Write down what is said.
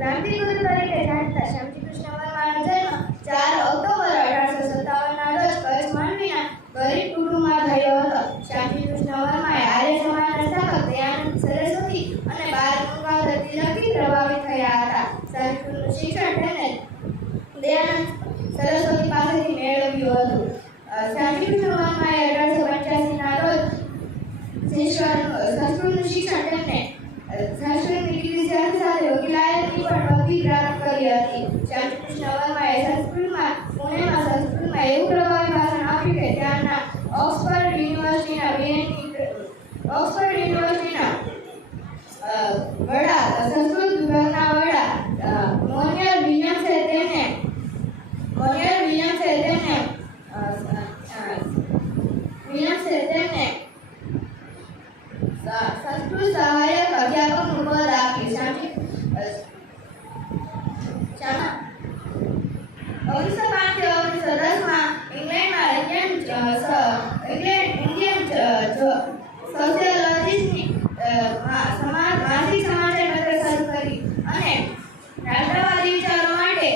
ક્રાંતિગુરુ તરીકે જાણીતા શ્યામજી કૃષ્ણ વર્માનો જન્મ 4 ઓક્ટોબર 1857ના રોજ કચ્છ માંડવીના ગરીબ કુટુંબમાં થયો હતો. શ્યામજી કૃષ્ણ વર્માએ આર્ય સમાજના સ્થાપક દયાનંદ સરસ્વતી અને બાળ ગંગાધર તિલકથી પ્રભાવિત થયા હતા. સંસ્કૃતનું શિક્ષણ તેમને દયાનંદ સરસ્વતી પાસેથી મેળવ્યું હતું. શ્યામજી કૃષ્ણ વર્માએ 1885ના રોજ સંસ્કૃતનું શિક્ષણ તેમને સંસ્કૃતની ડિગ્રી સાથે વકીલાતની પણ પદવી પ્રાપ્ત કરી હતી. શ્યામજી કૃષ્ણ વર્માએ પુણેમાં સંસ્કૃતમાં એવું પ્રભાવી ભાષણ આપ્યું કે ત્યાંના ઓક્સફર્ડ યુનિવર્સિટીના વડા સંસ્કૃત વિભાગના વડા મોનિયર વિલિયમ્સે તેમને સંસ્કૃત સહાયક અધ્યાપકનું પદ આપ્યું. 1905 થી 1910માં ઇન્ડિયન સોશિયોલોજીસ્ટની માસિક સમાચાર પત્ર શરૂ કરી અને રાષ્ટ્રવાદી વિચારો માટે